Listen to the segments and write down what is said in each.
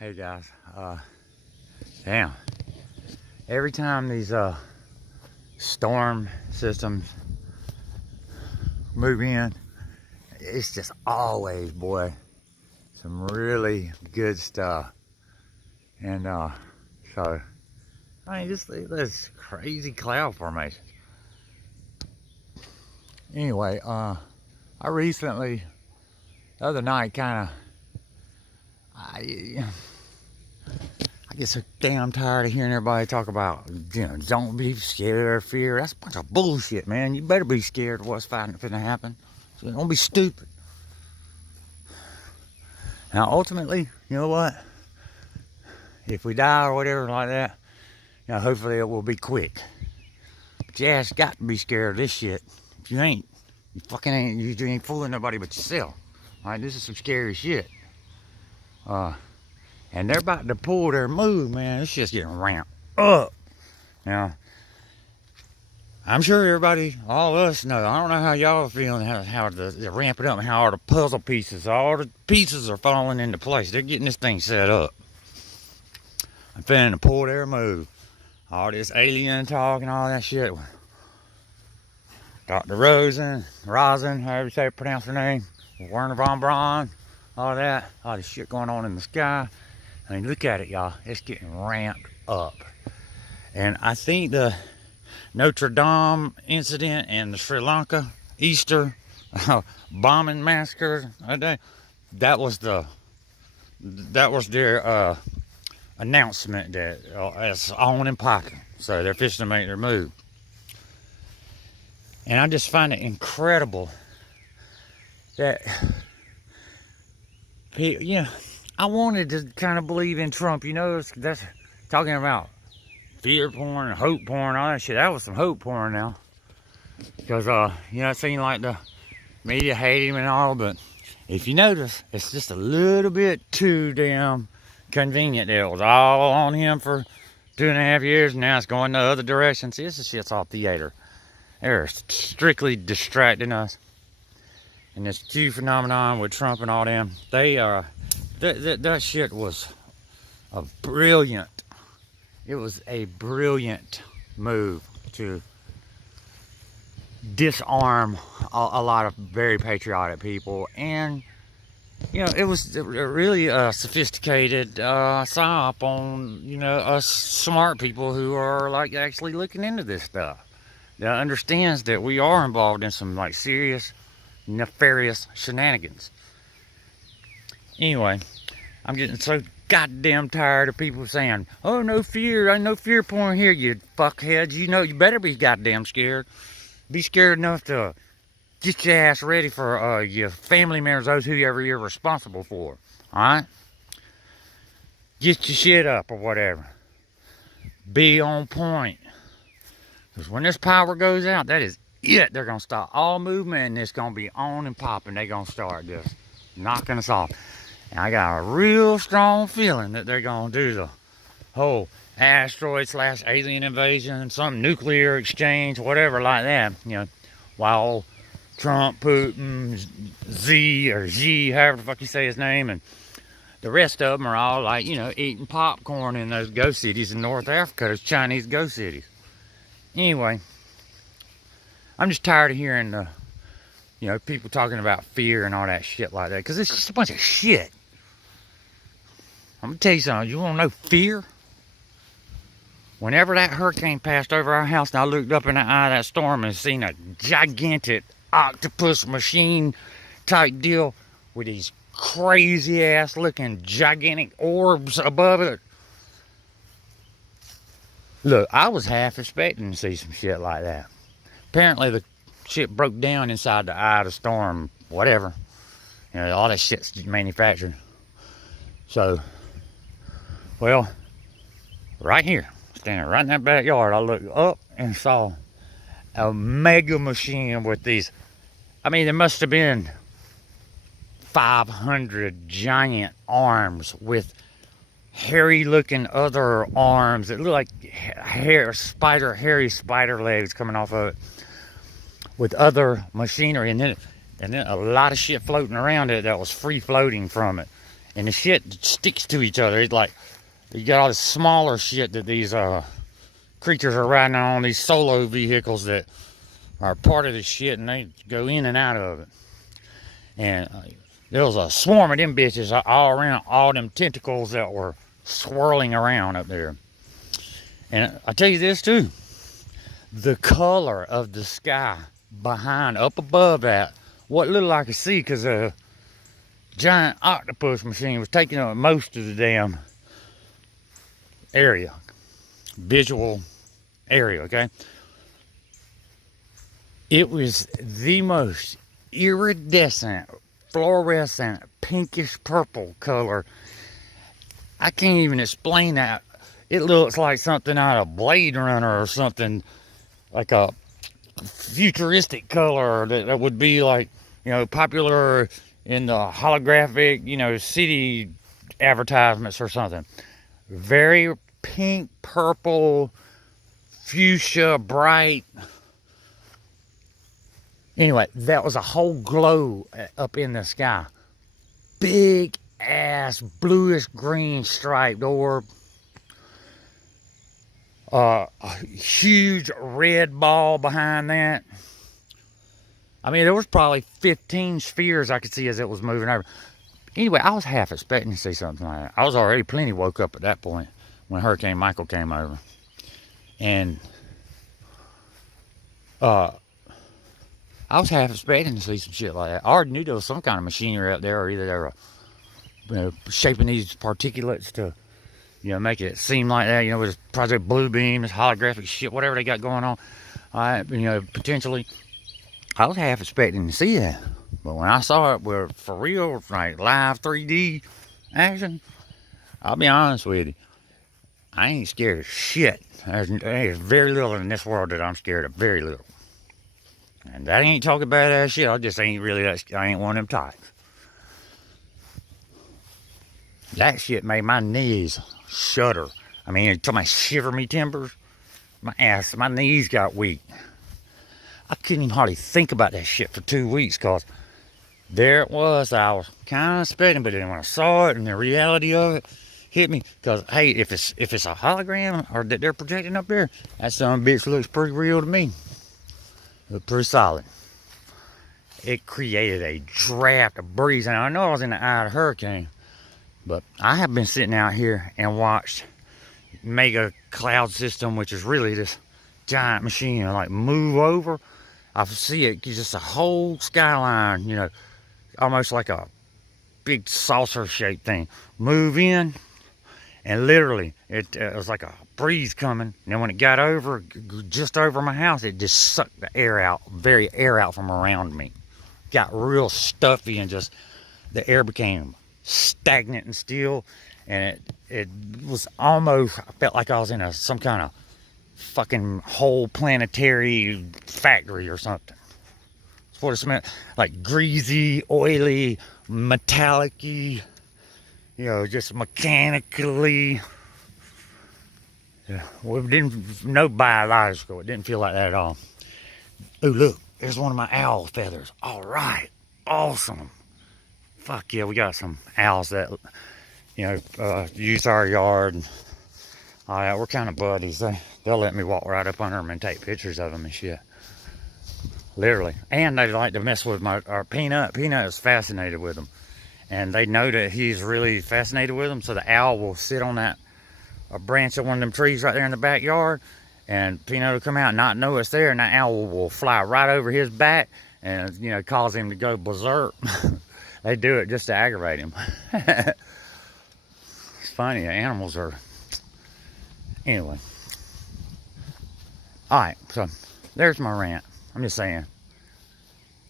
Hey guys, damn, every time these storm systems move in, it's just always, boy, some really good stuff. And so I mean, just this crazy cloud formation. Anyway, I recently, the other night, I get so damn tired of hearing everybody talk about, don't be scared or fear. That's a bunch of bullshit, man. You better be scared of what's finna happen. So don't be stupid. Now, ultimately, you know what? If we die or whatever like that, hopefully it will be quick. But your ass got to be scared of this shit. If you ain't, you fucking ain't. You ain't fooling nobody but yourself. All right, this is some scary shit. And they're about to pull their move, man. It's just getting ramped up. Now, I'm sure everybody, all of us know. I don't know how y'all are feeling, how they're ramping up, and how all the puzzle pieces, all the pieces are falling into place. They're getting this thing set up. I'm finna pull their move. All this alien talk and all that shit. Dr. Rosen, however you say pronounce her name, Werner von Braun, all that, all this shit going on in the sky. I mean, look at it, y'all. It's getting ramped up. And I think the Notre Dame incident and the Sri Lanka Easter bombing massacre, that was their announcement that it's on and popping. So they're fixing to make their move. And I just find it incredible that people, I wanted to kind of believe in Trump, that's talking about fear porn, hope porn, all that shit. That was some hope porn now. Because, it seemed like the media hated him and all, but if you notice, it's just a little bit too damn convenient that it was all on him for 2.5 years, and now it's going the other direction. See, this shit's all theater. They're strictly distracting us. And this Q phenomenon with Trump and all them, they are... That shit was it was a brilliant move to disarm a lot of very patriotic people. And, it was really a sophisticated psyop on, us smart people who are like actually looking into this stuff. That understands that we are involved in some like serious, nefarious shenanigans. Anyway, I'm getting so goddamn tired of people saying, oh, no fear, ain't no fear porn here, you fuckheads. You better be goddamn scared. Be scared enough to get your ass ready for your family members, those whoever you're responsible for. Alright? Get your shit up or whatever. Be on point. Because when this power goes out, that is it. They're going to stop all movement, and it's going to be on and popping. They're going to start just knocking us off. And I got a real strong feeling that they're going to do the whole asteroid/alien invasion, some nuclear exchange, whatever like that. While Trump, Putin, Xi, however the fuck you say his name, and the rest of them are all like, eating popcorn in those ghost cities in North Africa, those Chinese ghost cities. Anyway, I'm just tired of hearing the, people talking about fear and all that shit like that, because it's just a bunch of shit. I'm going to tell you something. You want to know fear? Whenever that hurricane passed over our house, and I looked up in the eye of that storm and seen a gigantic octopus machine type deal with these crazy ass looking gigantic orbs above it. Look, I was half expecting to see some shit like that. Apparently the shit broke down inside the eye of the storm, whatever. All that shit's manufactured. So, well, right here, standing right in that backyard, I looked up and saw a mega machine with these. I mean, there must have been 500 giant arms with hairy looking other arms that look like hairy spider legs coming off of it, with other machinery, and then a lot of shit floating around it that was free floating from it. And the shit sticks to each other. It's like, you got all this smaller shit that these creatures are riding on, these solo vehicles that are part of this shit, and they go in and out of it. And there was a swarm of them bitches all around, all them tentacles that were swirling around up there. And I tell you this too, the color of the sky behind, up above that, what little I could see, because a giant octopus machine was taking up most of the damn area, visual area, okay? It was the most iridescent, fluorescent, pinkish purple color. I can't even explain that. It looks like something out of Blade Runner or something, like a futuristic color that would be like, you know, popular in the holographic, you know, city advertisements or something. Very pink, purple, fuchsia, bright. Anyway, that was a whole glow up in the sky. Big ass bluish green striped orb. A huge red ball behind that. I mean, there was probably 15 spheres I could see as it was moving over. Anyway, I was half expecting to see something like that. I was already plenty woke up at that point when Hurricane Michael came over. And I was half expecting to see some shit like that. I already knew there was some kind of machinery out there, or either they were, you know, shaping these particulates to, you know, make it seem like that, you know, with this Project Bluebeam, this holographic shit, whatever they got going on. You know, potentially, I was half expecting to see that. But when I saw it with, for real, like live 3D action, I'll be honest with you, I ain't scared of shit. There's very little in this world that I'm scared of, very little. And that ain't talking badass shit, I just ain't really, I ain't one of them types. That shit made my knees shudder. I mean, it told me shiver me timbers. My knees got weak. I couldn't even hardly think about that shit for 2 weeks, because there it was. I was kind of expecting, but then when I saw it and the reality of it hit me, because hey, if it's a hologram or that they're projecting up there, that son of a bitch looks pretty real to me. It looked pretty solid. It created a draft, a breeze, and I know I was in the eye of the hurricane, but I have been sitting out here and watched Mega Cloud System, which is really this giant machine, like move over. I see it just a whole skyline, you know, almost like a big saucer shaped thing, move in, and literally it was like a breeze coming, and then when it got over, just over my house, it just sucked the air out, air out from around me. Got real stuffy, and just the air became stagnant and still, and it was almost, I felt like I was in some kind of fucking whole planetary factory or something. That's what it smelled like, greasy, oily, metallic-y, you know, just mechanically. Yeah, well, it didn't, no biological, it didn't feel like that at all. Oh, look, there's one of my owl feathers. All right, awesome. Fuck yeah, we got some owls that, you know, use our yard and all that. We're kind of buddies. They'll let me walk right up under them and take pictures of them and shit. Literally. And they like to mess with our Peanut. Peanut is fascinated with them. And they know that he's really fascinated with them, so the owl will sit on a branch of one of them trees right there in the backyard, and Peanut will come out and not know it's there, and that owl will fly right over his back and, you know, cause him to go berserk. They do it just to aggravate him. It's funny, the animals are... Anyway. Alright, so there's my rant. I'm just saying.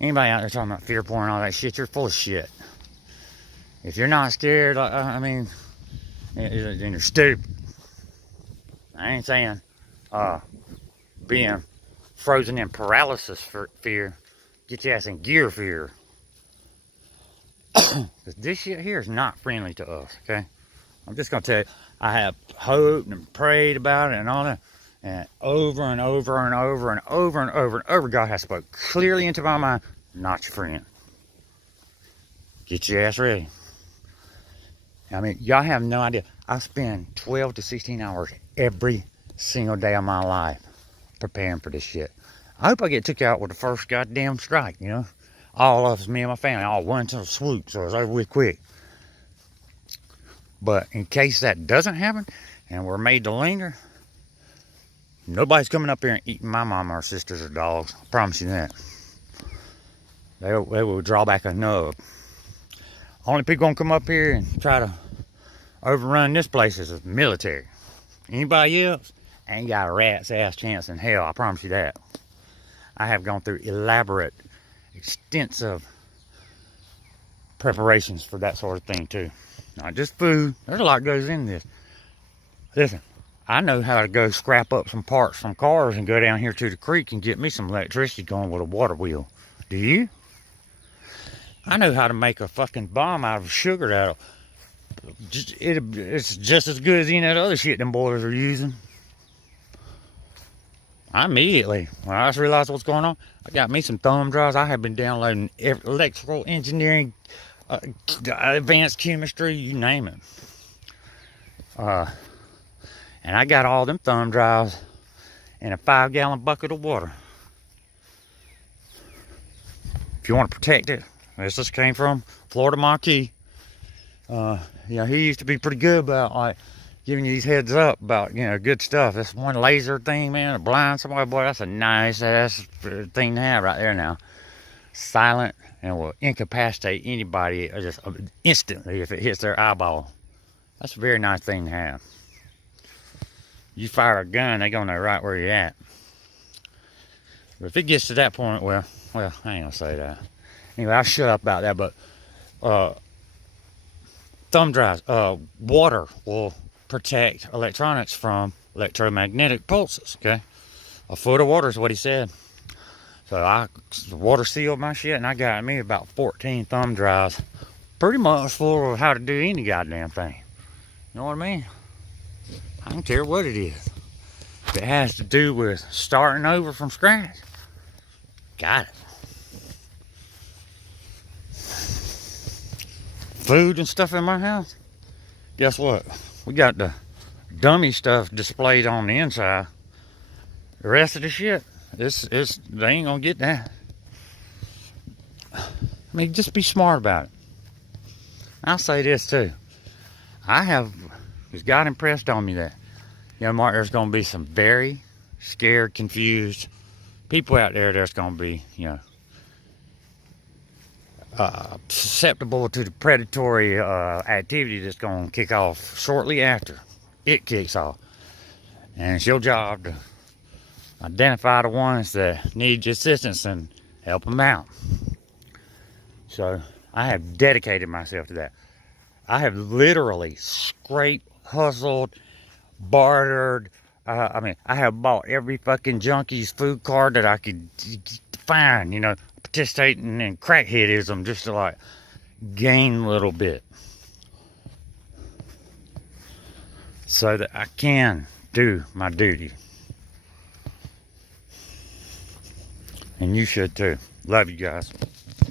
Anybody out there talking about fear porn and all that shit, you're full of shit. If you're not scared, I mean, then you're stupid. I ain't saying being frozen in paralysis for fear. Get your ass in gear fear. Because this shit here is not friendly to us, okay? I'm just going to tell you, I have hoped and prayed about it and all that. And over and over and over and over and over and over, God has spoke clearly into my mind, not your friend. Get your ass ready. I mean, y'all have no idea. I spend 12 to 16 hours every single day of my life preparing for this shit. I hope I get took out with the first goddamn strike, you know? All of us, me and my family, all one to swoop, so it's over with quick. But in case that doesn't happen, and we're made to linger, nobody's coming up here and eating my mama or sisters or dogs. I promise you that. They will draw back a nub. Only people gonna come up here and try to overrun this place is the military. Anybody else ain't got a rat's ass chance in hell, I promise you that. I have gone through elaborate, extensive preparations for that sort of thing too. Not just food, there's a lot goes in this. Listen, I know how to go scrap up some parts from cars and go down here to the creek and get me some electricity going with a water wheel. Do you? I know how to make a fucking bomb out of sugar that'll it's just as good as any of that other shit them boys are using. I immediately, when I just realized what's going on, I got me some thumb drives. I have been downloading electrical engineering, advanced chemistry, you name it. And I got all them thumb drives in a 5-gallon bucket of water. If you want to protect it, this just came from Florida Marquis. You know, he used to be pretty good about like giving you these heads up about, you know, good stuff. This one laser thing, man, to blind somebody, boy, that's a nice ass thing to have right there now. Silent and will incapacitate anybody just instantly if it hits their eyeball. That's a very nice thing to have. You fire a gun, they gonna know right where you're at. But if it gets to that point, well, I ain't gonna say that. Anyway, I'll shut up about that, but thumb drives, water will protect electronics from electromagnetic pulses, okay? A foot of water is what he said. So I water sealed my shit, and I got me about 14 thumb drives, pretty much full of how to do any goddamn thing. You know what I mean? I don't care what it is. If it has to do with starting over from scratch, got it. Food and stuff in my house, guess what? We got the dummy stuff displayed on the inside. The rest of the shit, they ain't gonna get that. I mean, just be smart about it. I'll say this too. Because God impressed on me that, you know, Mark, there's gonna be some very scared, confused people out there that's gonna be, you know, susceptible to the predatory activity that's going to kick off shortly after it kicks off. And it's your job to identify the ones that need your assistance and help them out. So I have dedicated myself to that. I have literally scraped, hustled, bartered. I mean, I have bought every fucking junkie's food card that I could find, you know, participating in crackheadism just to like gain a little bit so that I can do my duty. And you should too. Love you guys.